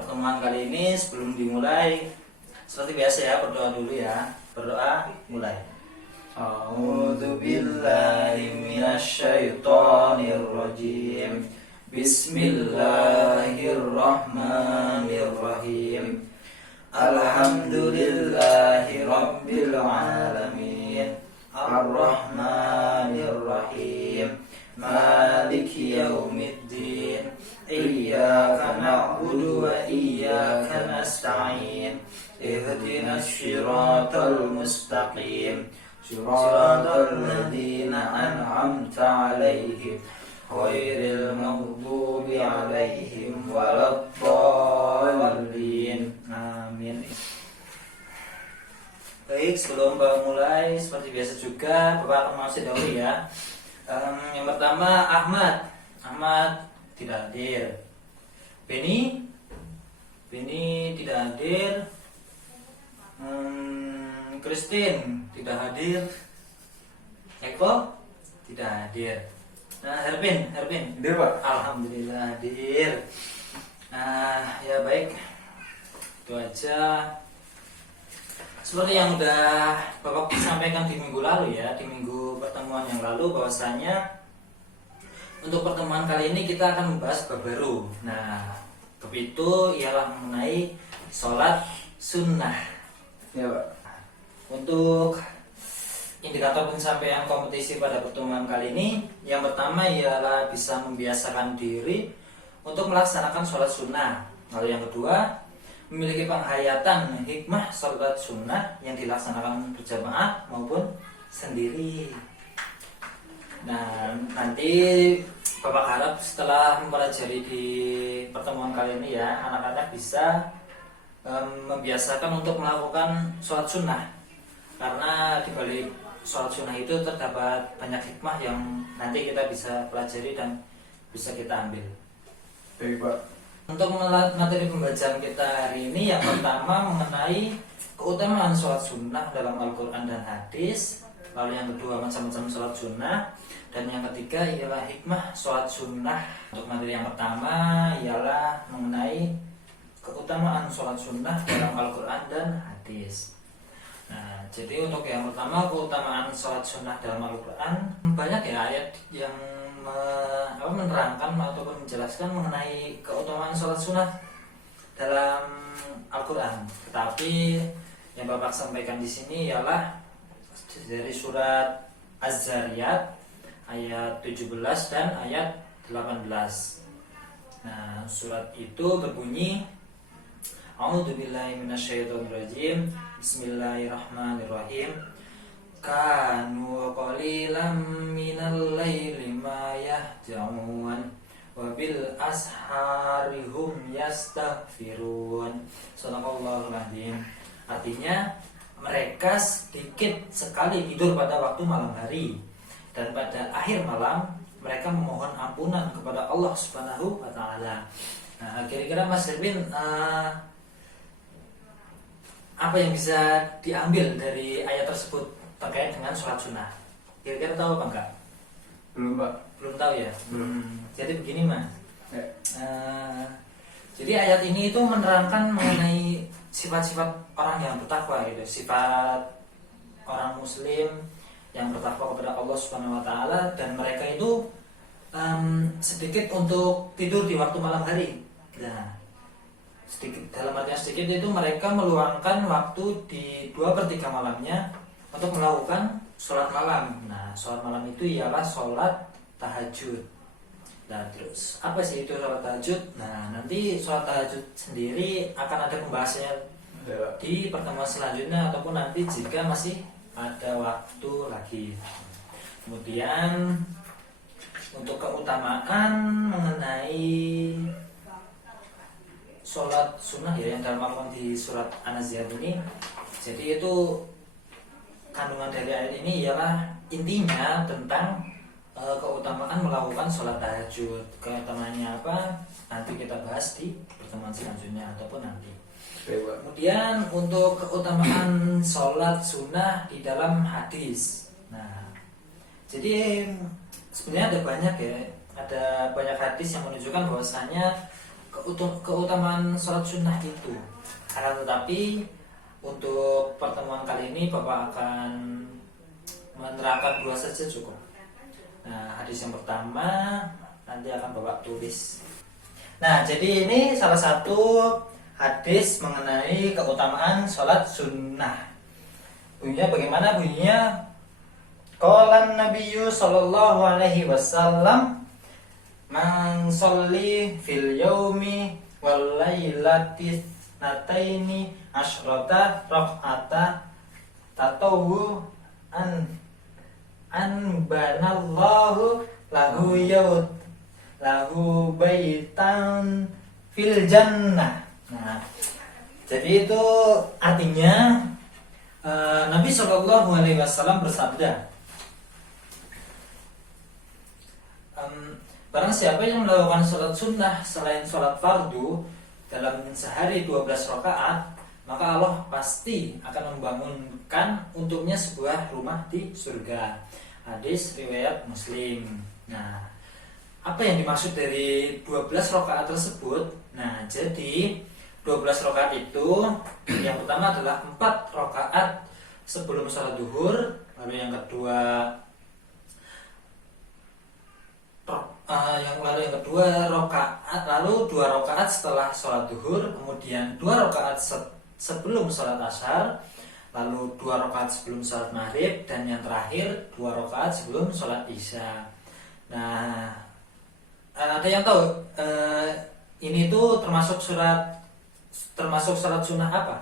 pertemuan kali ini sebelum dimulai seperti biasa ya, berdoa dulu ya. Berdoa mulai. A'udzu billahi minasyaitonir rajim. Bismillahirrahmanirrahim. Alhamdulillahi rabbil alamin. Ar-Rahmanir Rahim. Maliki yaumiddin. Iyyaka na'budu wa iyyaka nasta'in. Ihdinas siratal mustaqim. Siratal ladzina an'amta 'alaihim ghairil maghdubi 'alaihim waladdallin. Amin. Baik, sebelum Bapak mulai, seperti biasa juga Bapak akan masih dahulu ya. Yang pertama Ahmad tidak hadir. Beni tidak hadir. Christine tidak hadir. Eko tidak hadir. Nah, Herbin Hadir, Pak. alhamdulillah hadir. Ya baik, itu aja. Seperti yang udah Bapak sampaikan di minggu lalu ya, di minggu pertemuan yang lalu, bahwasanya untuk pertemuan kali ini kita akan membahas bab baru. Nah, bab itu ialah mengenai sholat sunnah. Ya, Pak. Untuk indikator pencapaian kompetisi pada pertemuan kali ini, yang pertama ialah bisa membiasakan diri untuk melaksanakan sholat sunnah. Lalu yang kedua, memiliki penghayatan hikmah sholat sunnah yang dilaksanakan berjamaah maupun sendiri. Nah, nanti Bapak harap setelah mempelajari di pertemuan kali ini ya, anak-anak bisa membiasakan untuk melakukan sholat sunnah. Karena di balik sholat sunnah itu terdapat banyak hikmah yang nanti kita bisa pelajari dan bisa kita ambil. Baik, Pak. Untuk materi pembacaan kita hari ini, yang pertama mengenai keutamaan sholat sunnah dalam Al-Quran dan hadis. Lalu yang kedua macam-macam sholat sunnah. Dan yang ketiga ialah hikmah sholat sunnah. Untuk materi yang pertama ialah mengenai keutamaan sholat sunnah dalam Al-Quran dan hadis. Nah, jadi untuk yang pertama, keutamaan sholat sunnah dalam Al-Quran, banyak ya ayat yang menerangkan ataupun menjelaskan mengenai keutamaan sholat sunnah dalam Al-Quran. Tetapi yang Bapak sampaikan di sini ialah dari surat Az-Zariyat ayat 17 dan ayat 18. Nah, surat itu berbunyi, A'udzubillahi minasyaitonirrajim. Bismillahirrahmanirrahim. Kanu qalilan minal laili ma yahja'un wa bil asharihum yastaghfirun. Shadaqallahul azim. Artinya, mereka sedikit sekali tidur pada waktu malam hari, dan pada akhir malam mereka memohon ampunan kepada Allah Subhanahu wa taala. Nah, kira-kira Mas Erwin, apa yang bisa diambil dari ayat tersebut terkait dengan sholat sunnah? Kira-kira tahu apa enggak? Belum, Pak. Belum tahu ya? Jadi begini Mas, Ya. jadi ayat ini itu menerangkan mengenai sifat-sifat orang yang bertakwa gitu, sifat orang muslim yang bertakwa kepada Allah Subhanahu wa taala, dan mereka itu sedikit untuk tidur di waktu malam hari. Nah, sedikit, dalam artian sedikit itu mereka meluangkan waktu di 2/3 malamnya untuk melakukan sholat malam. Nah, sholat malam itu ialah sholat tahajud. Nah, terus apa sih itu sholat tahajud? Nah, nanti sholat tahajud sendiri akan ada pembahasannya di pertemuan selanjutnya, ataupun nanti jika masih ada waktu lagi. Kemudian untuk keutamaan mengenai sholat sunnah ya, yang dalam Al-Quran di surat An-Nazi'at ini, jadi itu kandungan dari ayat ini ialah intinya tentang keutamaan melakukan sholat tahajud. Keutamaannya apa? Nanti kita bahas di pertemuan selanjutnya ataupun nanti. Kemudian untuk keutamaan sholat sunnah di dalam hadis. Nah, jadi sebenarnya ada banyak ya, ada banyak hadis yang menunjukkan bahwasanya keutamaan sholat sunnah itu. Karena tetapi untuk pertemuan kali ini Bapak akan menerangkan 2 saja cukup. Nah, hadis yang pertama nanti akan Bapak tulis. Nah, jadi ini salah satu hadis mengenai keutamaan sholat sunnah. Bunyinya bagaimana? Bunyinya qala Nabiyyu sallallahu alaihi wasallam man sholli fil yaumi wal lailati nataini asyrata raq'ata tatawu an banallahu lahu baitan fil jannah. Nah, jadi itu artinya Nabi Shallallahu Alaihi Wasallam bersabda, barang siapa yang melakukan sholat sunnah selain sholat fardu dalam sehari 12 rakaat, maka Allah pasti akan membangunkan untuknya sebuah rumah di surga. Hadis riwayat Muslim. Nah, apa yang dimaksud dari 12 rakaat tersebut? Nah, jadi 12 rakaat itu yang pertama adalah 4 rakaat sebelum sholat duhur, lalu yang kedua rakaat, lalu 2 rakaat setelah sholat duhur, kemudian 2 rakaat sebelum sholat asar, lalu 2 rakaat sebelum sholat maghrib, dan yang terakhir 2 rakaat sebelum sholat isya. Nah, ada yang tahu ini tuh termasuk sholat sunnah apa?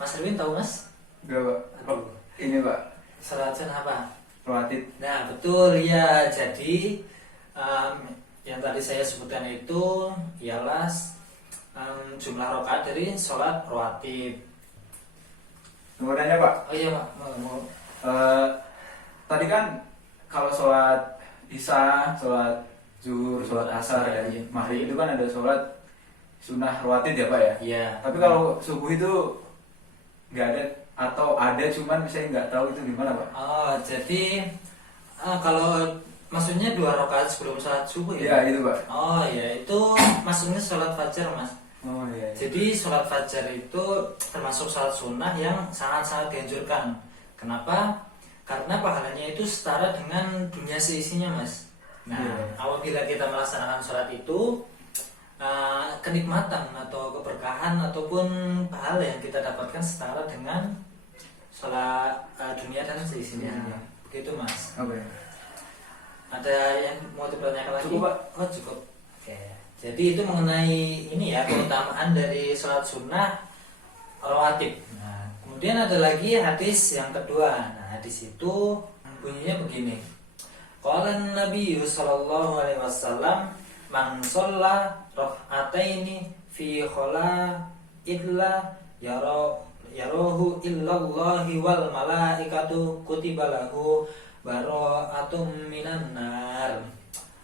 Mas Erwin tahu, Mas? Enggak, Pak. Ini, Pak. Sholat sunnah apa? Rawatib. Nah, betul ya. Jadi yang tadi saya sebutkan itu ialah jumlah rakaat dari sholat rawatib. Mau nanya, Pak? Oh iya, Pak. Mau. Tadi kan kalau sholat isya, sholat zuhur, sholat asar, dan maghrib itu kan ada sholat sunnah rawatib ya, Pak ya? Iya. Tapi kalau subuh itu nggak ada, atau ada cuman saya nggak tahu itu gimana, Pak? Oh, jadi kalau maksudnya 2 rakaat sebelum sholat subuh ya? Iya, itu, Pak. Oh iya, itu maksudnya sholat fajar, Mas. Oh iya. Jadi sholat fajar itu termasuk sholat sunnah yang sangat-sangat dianjurkan. Kenapa? Karena pahalanya itu setara dengan dunia seisinya, Mas. Nah, apabila kita melaksanakan sholat itu, kenikmatan atau keberkahan ataupun pahala yang kita dapatkan setara dengan sholat dunia dan seisinya. Begitu, Mas. Oke. Ada yang mau dipertanyakan lagi? Cukup, Pak. Oh, cukup. Oke. Jadi itu mengenai ini ya, keutamaan dari sholat sunnah rawatib. Nah, kemudian ada lagi hadis yang kedua. Nah, hadis itu bunyinya begini. Qala Nabi sallallahu alaihi wasallam man shalla rak'ataini fi khala illa yarahu illallahi wal malaikatu kutiba lahu bara'atum minan nar.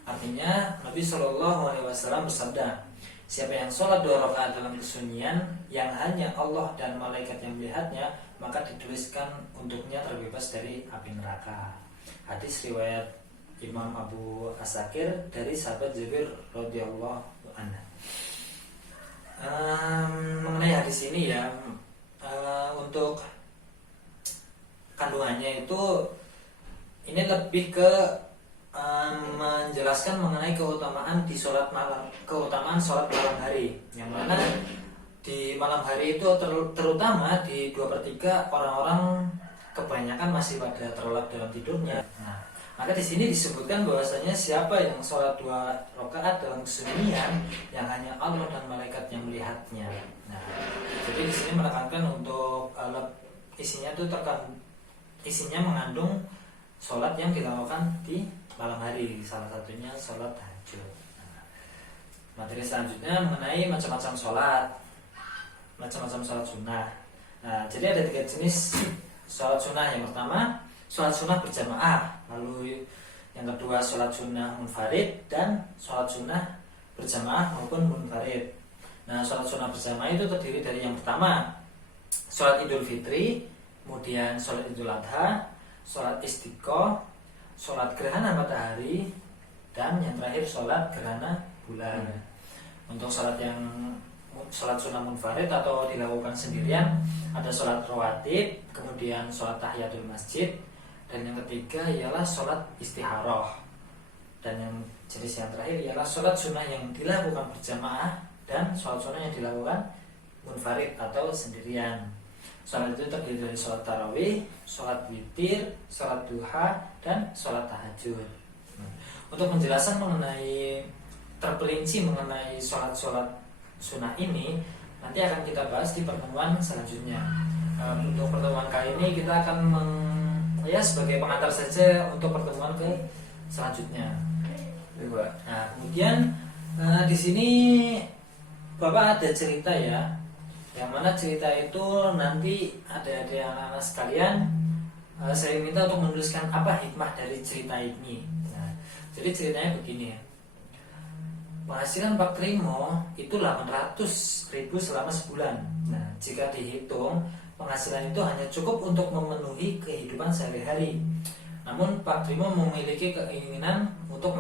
Artinya Nabi Shallallahu Alaihi Wasallam bersabda, siapa yang sholat 2 rakaat dalam kesunyian yang hanya Allah dan malaikat yang melihatnya, maka dituliskan untuknya terbebas dari api neraka. Hadis riwayat Imam Abu Asakir dari sahabat Jabir radhiyallahu anhu. Mengenai hadis ini ya, untuk kandungannya itu ini lebih ke menjelaskan mengenai keutamaan di sholat malam, keutamaan sholat malam hari, yang mana di malam hari itu terutama di 2/3 orang-orang kebanyakan masih pada terlelap dalam tidurnya. Nah, maka di sini disebutkan bahwasanya siapa yang sholat 2 rakaat dalam kesunyian yang hanya Allah dan malaikat yang melihatnya. Nah, jadi di sini menekankan untuk isinya mengandung sholat yang dilakukan di malam hari, salah satunya sholat tahajud. Nah, materi selanjutnya mengenai macam-macam sholat sunnah. Nah, jadi ada 3 jenis sholat sunnah. Yang pertama sholat sunnah berjamaah, lalu yang kedua sholat sunnah munfarid, dan sholat sunnah berjamaah maupun munfarid. Nah, sholat sunnah berjamaah itu terdiri dari yang pertama sholat Idul Fitri, kemudian sholat Idul Adha, sholat Istiqoh, sholat gerhana matahari, dan yang terakhir sholat gerhana bulan. Untuk sholat sunnah munfarid atau dilakukan sendirian ada sholat rawatib, kemudian sholat tahiyatul masjid, dan yang ketiga ialah sholat istikharah, dan yang jenis yang terakhir ialah sholat sunnah yang dilakukan berjamaah dan sholat sunnah yang dilakukan munfarid atau sendirian. Sholat itu terdiri dari sholat tarawih, sholat witir, sholat duha, dan sholat tahajud. Untuk penjelasan mengenai terperinci mengenai sholat-sholat sunnah ini nanti akan kita bahas di pertemuan selanjutnya. Untuk pertemuan kali ini kita akan sebagai pengantar saja untuk pertemuan ke selanjutnya. Nah, kemudian di sini Bapak ada cerita ya, yang mana cerita itu nanti ada anak-anak sekalian, saya minta untuk menuliskan apa hikmah dari cerita ini. Nah, jadi ceritanya begini ya. Penghasilan Pak Trimo itu 800.000 selama sebulan. Nah, jika dihitung, penghasilan itu hanya cukup untuk memenuhi kehidupan sehari-hari. Namun Pak Trimo memiliki keinginan untuk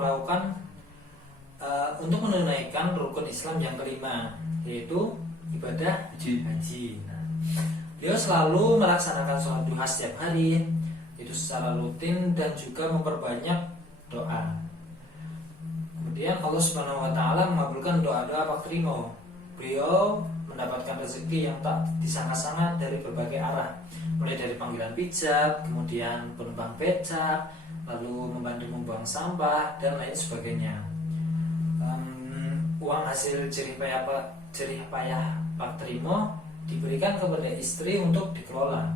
menunaikan rukun Islam yang kelima, yaitu ibadah haji. Nah, beliau selalu melaksanakan sholat duha setiap hari, itu secara rutin dan juga memperbanyak doa. Kemudian Allah Subhanahu wa taala mengabulkan doa-doa Pak Trimo. Beliau mendapatkan rezeki yang tak disangka-sangka dari berbagai arah, mulai dari panggilan pijat, kemudian penumpang becak, lalu membantu membuang sampah dan lain sebagainya. Uang hasil jerih payah Pak Trimo diberikan kepada istri untuk dikelola.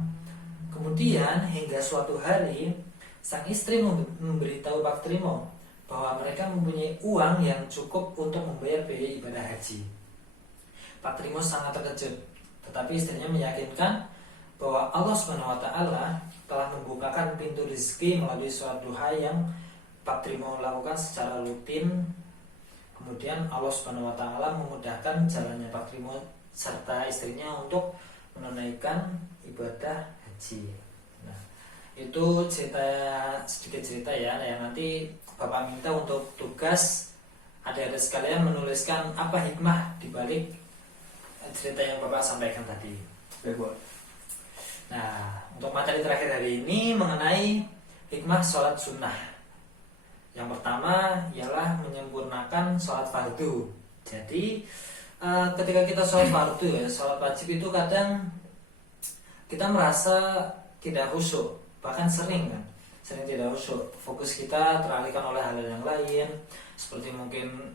Kemudian hingga suatu hari sang istri memberitahu Pak Trimo bahwa mereka mempunyai uang yang cukup untuk membayar biaya ibadah haji. Pak Trimo sangat terkejut, tetapi istrinya meyakinkan bahwa Allah Subhanahu wa taala telah membukakan pintu rezeki melalui sholat duha yang Pak Trimo lakukan secara rutin. Kemudian Allah Subhanahu wa taala memudahkan jalannya Pak Trimo serta istrinya untuk menunaikan ibadah haji. Nah, itu sedikit cerita ya, yang nanti Bapak minta untuk tugas adik-adik sekalian menuliskan apa hikmah dibalik cerita yang Bapak sampaikan tadi. Nah, untuk materi terakhir hari ini mengenai hikmah sholat sunnah. Yang pertama ialah menyempurnakan sholat fardu. Jadi ketika kita sholat fardu ya, sholat wajib itu kadang kita merasa tidak khusyuk, bahkan sering tidak khusyuk. Fokus kita teralihkan oleh hal yang lain, seperti mungkin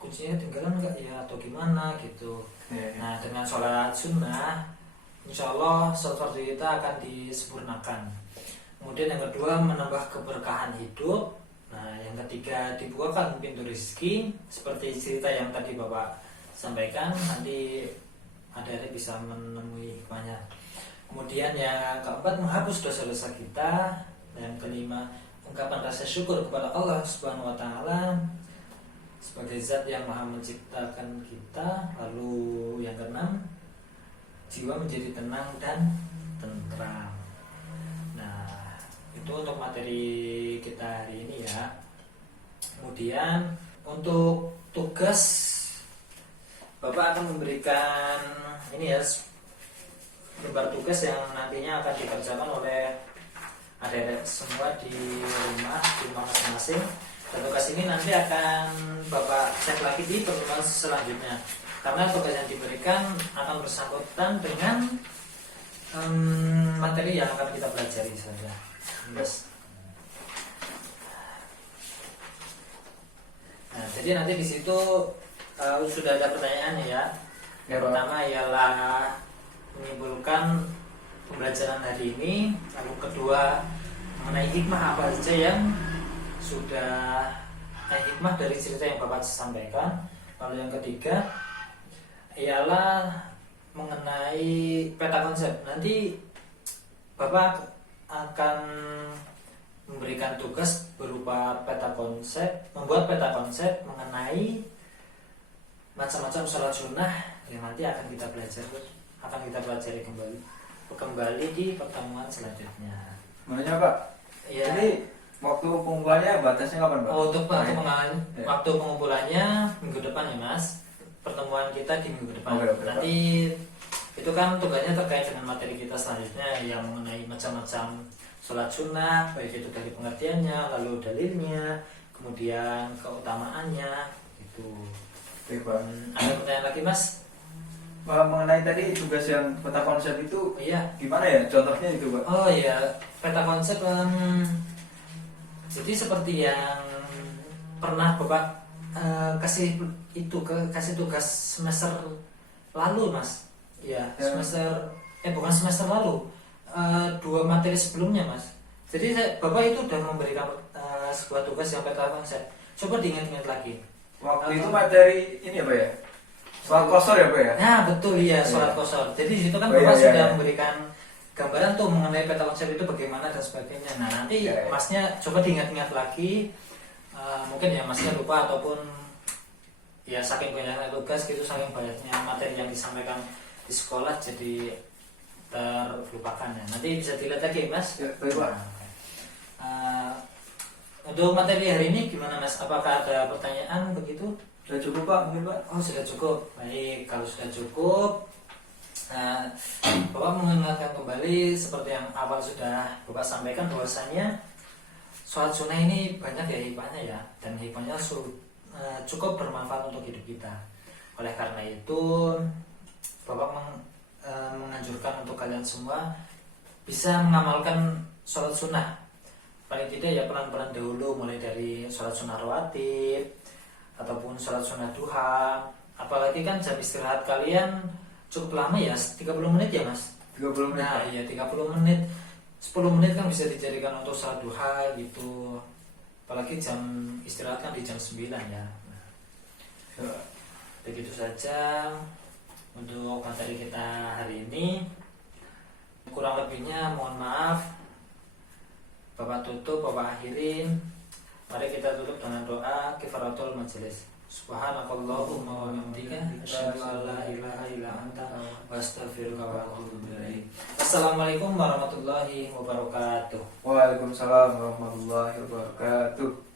kuncinya tinggalan nggak ya atau gimana gitu. Nah, dengan sholat sunnah, insya Allah sholat fardu kita akan disempurnakan. Kemudian yang kedua menambah keberkahan hidup. Nah, yang ketiga dibukakan pintu rezeki seperti cerita yang tadi Bapak sampaikan, nanti ada bisa menemui hikmahnya. Kemudian yang keempat menghapus dosa-dosa kita. Dan kelima, ungkapan rasa syukur kepada Allah Subhanahu wa taala sebagai zat yang Maha menciptakan kita. Lalu yang keenam, jiwa menjadi tenang dan tentram. Nah, itu untuk materi kita hari ini ya. Kemudian untuk tugas, Bapak akan memberikan ini ya, lembar tugas yang nantinya akan dikerjakan oleh adik-adik semua di rumah masing-masing. Dan tugas ini nanti akan Bapak cek lagi di pertemuan selanjutnya, karena tugas yang diberikan akan bersangkutan dengan materi yang akan kita pelajari saja. Nah, jadi nanti di situ sudah ada pertanyaan ya. Yang pertama ialah menyimpulkan pembelajaran hari ini, lalu kedua mengenai hikmah apa saja yang sudah hikmah dari cerita yang Bapak sampaikan, lalu yang ketiga ialah mengenai peta konsep. Nanti Bapak akan memberikan tugas berupa peta konsep, membuat peta konsep mengenai macam-macam sholat sunnah yang nanti akan kita pelajari kembali di pertemuan selanjutnya. Makanya Pak, ya. jadi waktu pengumpulannya batasnya kapan Pak? Oh, untuk waktu Ya. waktu pengumpulannya minggu depan ya Mas. Pertemuan kita di minggu depan. Oke, Nanti itu kan tugasnya terkait dengan materi kita selanjutnya yang mengenai macam-macam sholat sunnah, baik itu dari pengertiannya, lalu dalilnya, kemudian keutamaannya, itu. Oke Pak. Ada pertanyaan lagi Mas? Mengenai tadi tugas yang peta konsep itu Oh iya. gimana ya contohnya itu Pak? Oh iya, peta konsep. Jadi seperti yang pernah Bapak kasih tugas semester lalu Mas. Ya, Ya. bukan semester lalu. 2 materi sebelumnya Mas. Jadi Bapak itu sudah memberikan sebuah tugas yang peta konsep. Coba diingat-ingat lagi. Waktu itu materi ini apa ya? Soal kosor ya Pak ya? Nah betul ya, sholat kosor. Jadi di situ kan Oh, iya, Bapak iya, sudah iya. memberikan gambaran tuh mengenai peta konsep itu bagaimana dan sebagainya. Nah nanti Iya, iya. Masnya coba diingat-ingat lagi. Mungkin ya Masnya lupa ataupun ya saking banyaknya tugas gitu, saking banyaknya materi yang disampaikan di sekolah jadi terlupakan ya. Nanti bisa dilihat lagi Mas. Ya, baik Pak. Untuk materi hari ini gimana Mas? Apakah ada pertanyaan begitu? Sudah cukup Pak mungkin Pak? Oh sudah cukup. Baik, kalau sudah cukup, Bapak mengingatkan kembali seperti yang awal sudah Bapak sampaikan bahwasanya sholat sunnah ini banyak ya hikmahnya ya, dan hikmahnya cukup bermanfaat untuk hidup kita. Oleh karena itu Bapak menganjurkan untuk kalian semua bisa mengamalkan sholat sunnah. Paling tidak ya pelan-pelan dahulu, mulai dari sholat sunnah rawatib ataupun sholat sunnah duha. Apalagi kan jam istirahat kalian cukup lama ya, 30 menit ya Mas? 30 menit Nah Pak. iya 30 menit, 10 menit kan bisa dijadikan untuk sholat duha gitu. Apalagi jam istirahat kan di jam 9 ya. Ya. Begitu saja untuk materi kita hari ini. Kurang lebihnya mohon maaf. Bapak tutup, Bapak akhirin. Mari kita tutup dengan doa kifaratul majelis. Subhanakallahumma wa bihamdika asyhadu an la ilaha illa anta wa astaghfiruka wa atubu ilaik. Assalamualaikum warahmatullahi wabarakatuh. Waalaikumsalam warahmatullahi wabarakatuh.